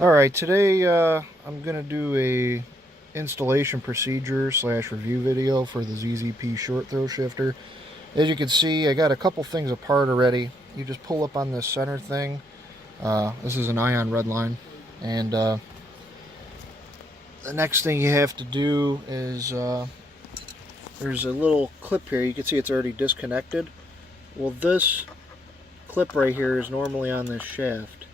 Alright, today I'm going to do a installation procedure slash review video for the ZZP short throw shifter. As you can see, I got a couple things apart already. You just pull up on this center thing. This is an ion red line. And the next thing you have to do is there's a little clip here. You can see it's already disconnected. Well, this clip right here is normally on this shaft.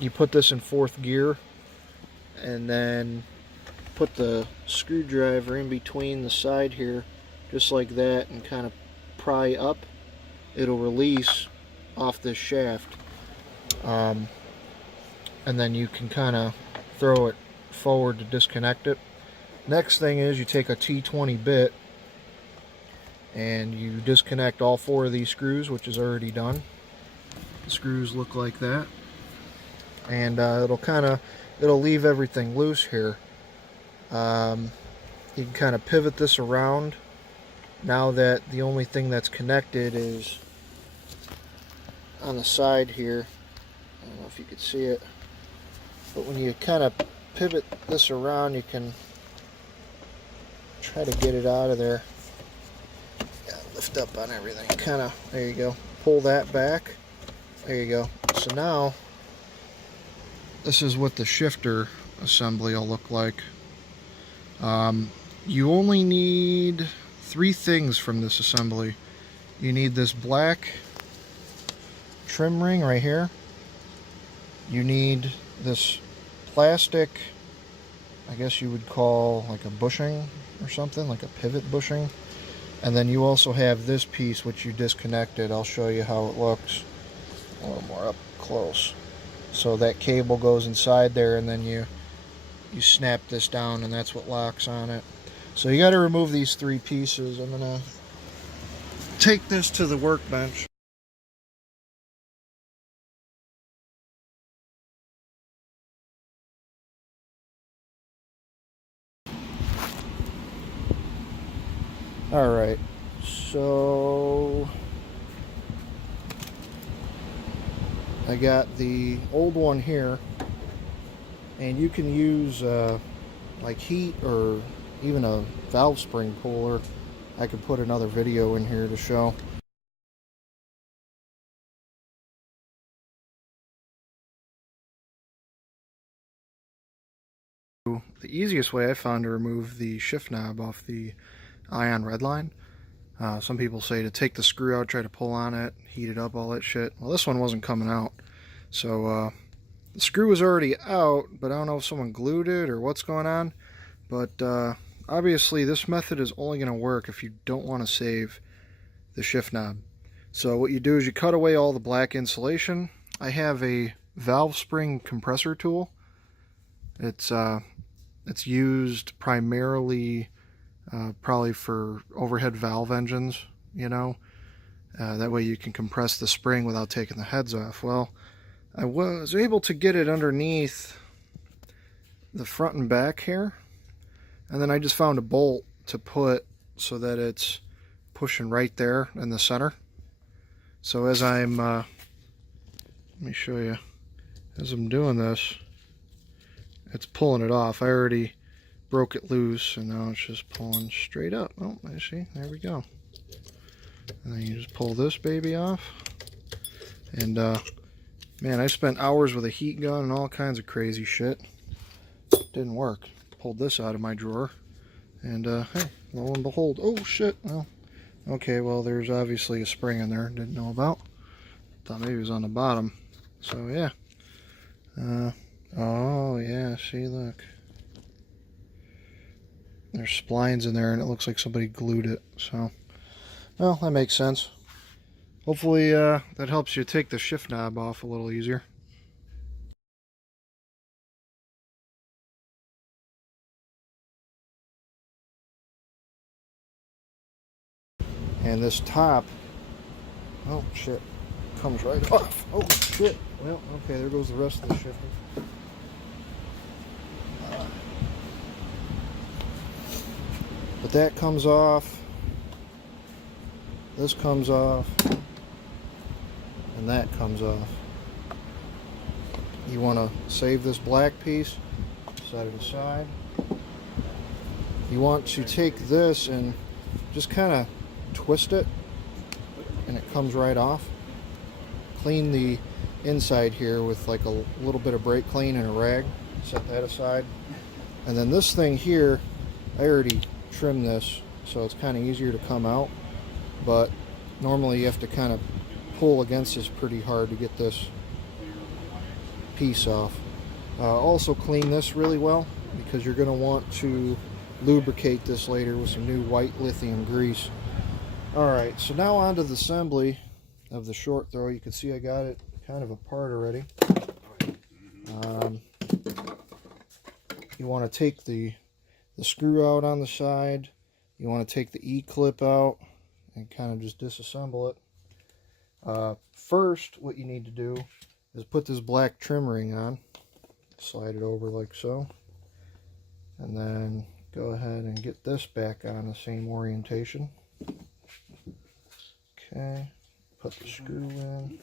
You put this in fourth gear and then put the screwdriver in between the side here just like that and kind of pry up. It'll release off this shaft, and then you can kind of throw it forward to disconnect it. Next thing is you take a T20 bit and you disconnect all four of these screws, which is already done. The screws look like that. And it'll leave everything loose here. You can kind of pivot this around now that the only thing that's connected is on the side here. I don't know if you could see it, but when you kind of pivot this around, you can try to get it out of there. Yeah, lift up on everything. There you go. Pull that back. There you go. So now this is what the shifter assembly will look like. You only need three things from this assembly. You need this black trim ring right here. You need this plastic, I guess you would call like a bushing or something, like a pivot bushing. And then you also have this piece which you disconnected. I'll show you how it looks a little more up close. So that cable goes inside there, and then you snap this down, and that's what locks on it. So you got to remove these three pieces. I'm gonna take this to the workbench. All right, so I got the old one here, and you can use like heat or even a valve spring puller. I could put another video in here to show. The easiest way I found to remove the shift knob off the ion red line. Some people say to take the screw out, try to pull on it, heat it up, all that shit. Well, this one wasn't coming out. So the screw was already out, but I don't know if someone glued it or what's going on. But obviously this method is only going to work if you don't want to save the shift knob. So what you do is you cut away all the black insulation. I have a valve spring compressor tool. It's used primarily probably for overhead valve engines, you know. That way you can compress the spring without taking the heads off. Well, I was able to get it underneath the front and back here, and then I just found a bolt to put so that it's pushing right there in the center. So as I'm let me show you, as I'm doing this, it's pulling it off. I already broke it loose, and now it's just pulling straight up. Oh, I see. There we go. And then you just pull this baby off. And man, I spent hours with a heat gun and all kinds of crazy shit. Didn't work. Pulled this out of my drawer, and hey, lo and behold, oh shit. Well, okay, well, there's obviously a spring in there. Didn't know about. Thought maybe it was on the bottom. So yeah. Oh yeah, see, look. There's splines in there, and it looks like somebody glued it. So, well, that makes sense. Hopefully that helps you take the shift knob off a little easier. And this top, oh shit, comes right off. Oh shit. Well, okay, there goes the rest of the shifter. But that comes off, this comes off, and that comes off. you want to save this black piece, set it aside. You want to take this and just kind of twist it, and it comes right off. Clean the inside here with like a little bit of brake clean and a rag. Set that aside. And then this thing here, I already trimmed this, so it's kind of easier to come out. But normally you have to kind of pull against this pretty hard to get this piece off. Also clean this really well, because you're going to want to lubricate this later with some new white lithium grease. Alright, so now onto the assembly of the short throw. You can see I got it kind of apart already. You want to take the screw out on the side. You want to take the E-clip out and kind of just disassemble it. First, what you need to do is put this black trim ring on. Slide it over like so. And then go ahead and get this back on the same orientation. Okay, put the screw in.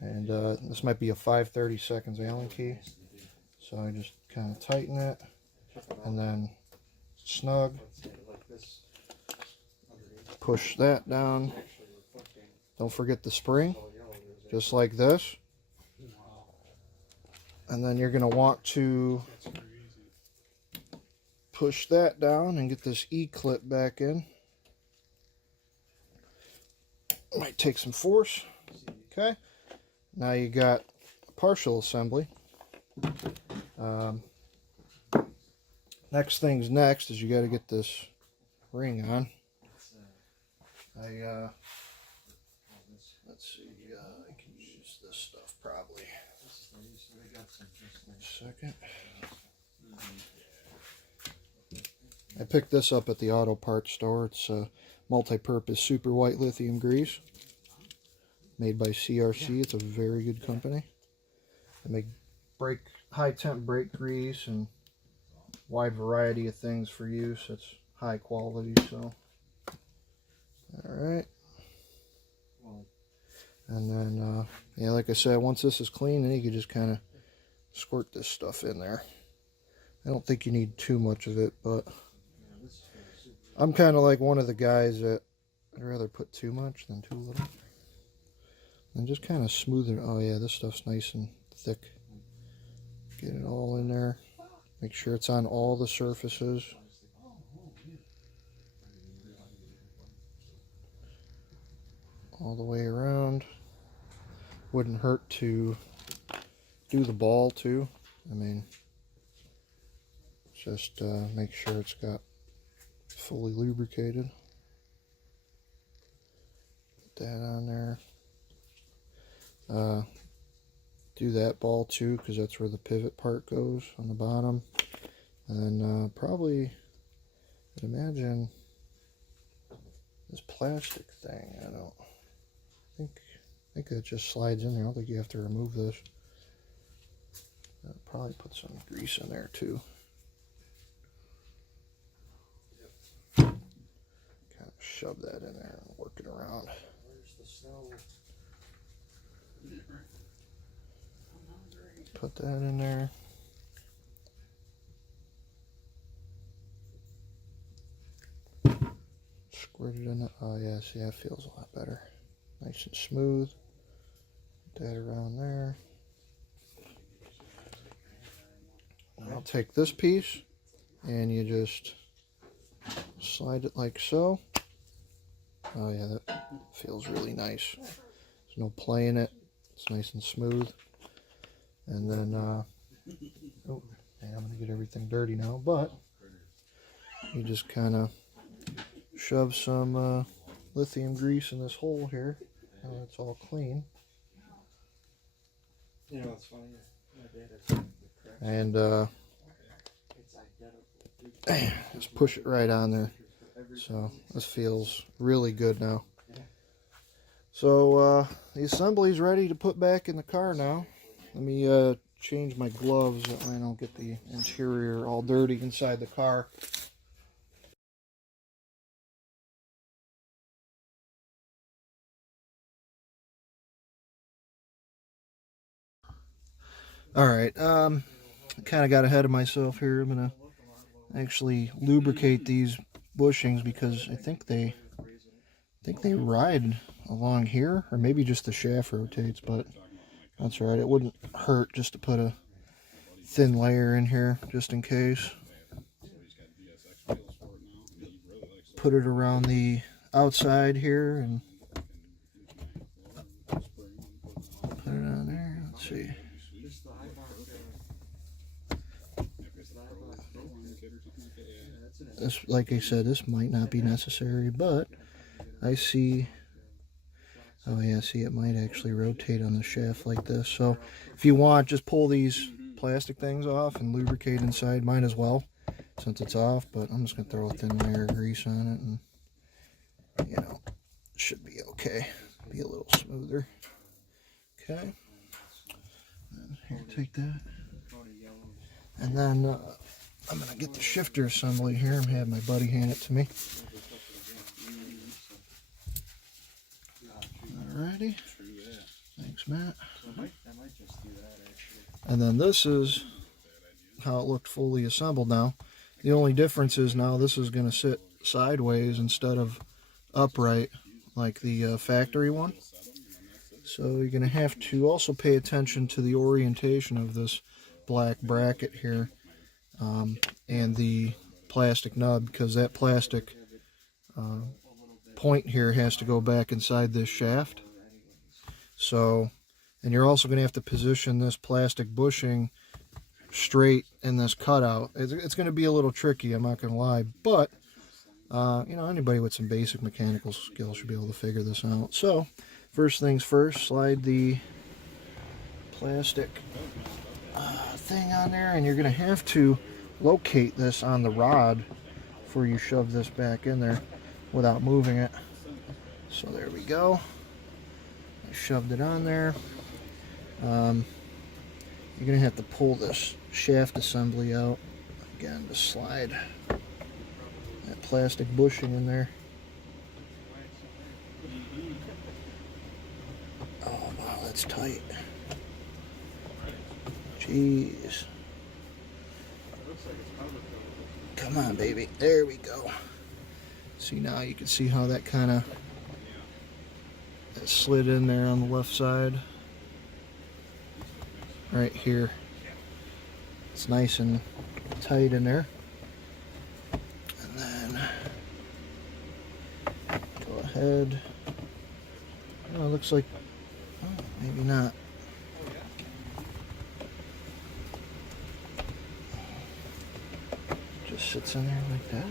And this might be a 5/32 Allen key. So I just kind of tighten it and then snug. Push that down. Don't forget the spring, just like this. And then you're going to want to push that down and get this E-clip back in. Might take some force. Okay. Now you got a partial assembly. Next thing's next is you got to get this ring on. Let's see, I can use this stuff probably. Second. I picked this up at the auto parts store. It's a multi-purpose super white lithium grease made by CRC. It's a very good company. They make high temp brake grease and wide variety of things for use. It's high quality, so alright. And then yeah, like I said, once this is clean, then you can just kind of squirt this stuff in there. I don't think you need too much of it, but I'm kind of like one of the guys that I'd rather put too much than too little. And just kind of smooth it. Oh yeah, this stuff's nice and thick. Get it all in there. Make sure it's on all the surfaces. All the way around. Wouldn't hurt to do the ball too. I mean, just make sure it's got fully lubricated. Put that on there. Do that ball too, because that's where the pivot part goes on the bottom. And then probably, I'd imagine this plastic thing. I think it just slides in there. I don't think you have to remove this. I'll probably put some grease in there too. Kind of shove that in there and work it around. Where's the snow? Put that in there. Squirt it in the, oh yeah, see, that feels a lot better. Nice and smooth. Put that around there. And I'll take this piece and you just slide it like so. Oh yeah, that feels really nice. There's no play in it. It's nice and smooth. And then, oh, man, I'm going to get everything dirty now, but you just kind of shove some lithium grease in this hole here. Now it's all clean. You know, it's funny. And just push it right on there. So this feels really good now. So the assembly's ready to put back in the car now. Let me change my gloves so I don't get the interior all dirty inside the car. Alright, kind of got ahead of myself here. I'm going to actually lubricate these bushings because I think they ride along here, or maybe just the shaft rotates, but that's right. It wouldn't hurt just to put a thin layer in here just in case. Put it around the outside here and put it on there. Let's see. This, like I said, this might not be necessary, but I see. Oh yeah, see, it might actually rotate on the shaft like this. So if you want, just pull these plastic things off and lubricate inside. Might as well, since it's off. But I'm just gonna throw a thin layer of grease on it, and you know, it should be okay. Be a little smoother. Okay. And here, take that. And then I'm gonna get the shifter assembly here. I'm having my buddy hand it to me. Alrighty. Thanks, Matt. And then this is how it looked fully assembled now. The only difference is now this is going to sit sideways instead of upright like the factory one. So you're going to have to also pay attention to the orientation of this black bracket here and the plastic nub, because that plastic point here has to go back inside this shaft. So, and you're also going to have to position this plastic bushing straight in this cutout. It's going to be a little tricky, I'm not going to lie, but you know, anybody with some basic mechanical skills should be able to figure this out. So first things first, slide the plastic thing on there, and you're going to have to locate this on the rod before you shove this back in there without moving it. So there we go. I shoved it on there. You're going to have to pull this shaft assembly out again to slide that plastic bushing in there. Oh wow, that's tight. Jeez. Come on, baby. There we go. See, now you can see how that kind of slid in there on the left side. Right here. It's nice and tight in there. And then go ahead. Oh, it looks like, oh, maybe not. Just sits in there like that.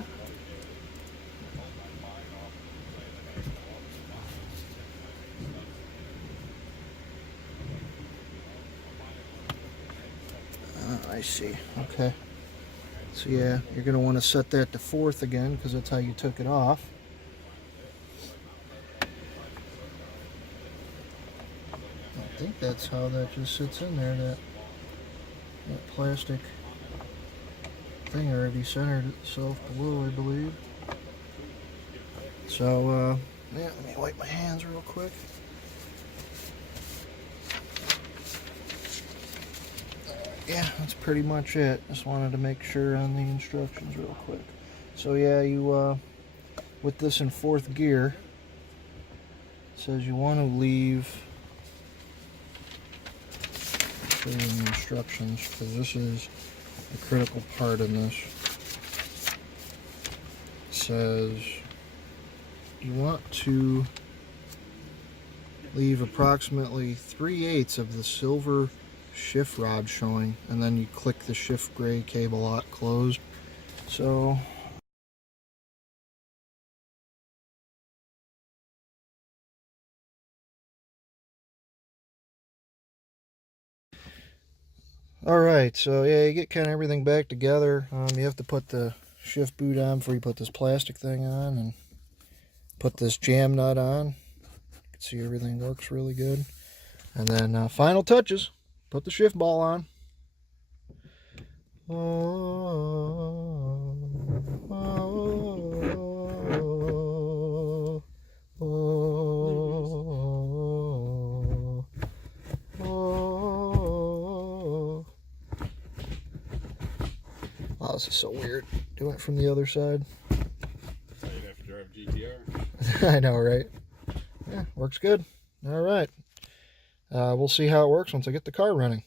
I see. Okay. So yeah, you're going to want to set that to 4th again, because that's how you took it off. I think that's how that just sits in there. That plastic thing already centered itself below, I believe. So yeah, let me wipe my hands real quick. Yeah, that's pretty much it. Just wanted to make sure on the instructions real quick. So yeah, you with this in 4th gear, it says you want to leave, show you the instructions, because this is a critical part in this. It says you want to leave approximately 3/8 of the silver shift rod showing, and then you click the shift gray cable lock closed. So alright, so yeah, you get kind of everything back together. You have to put the shift boot on before you put this plastic thing on, and put this jam nut on. You can see everything works really good. And then final touches, put the shift ball on. this is so weird. Doing it from the other side. You'd have to drive GTR. I know, right? Yeah, works good. All right. We'll see how it works once I get the car running.